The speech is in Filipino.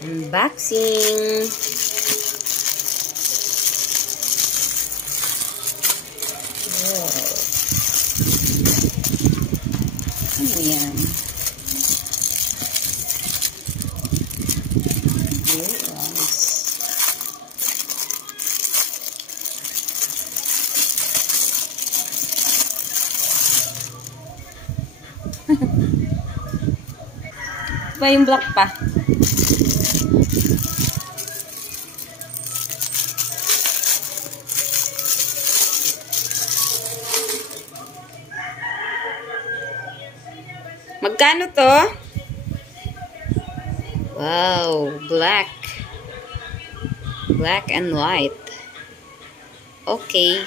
Unboxing. Wow. Ano yan? Pa yung black pa. Magkano to? Wow, black and white. Okay.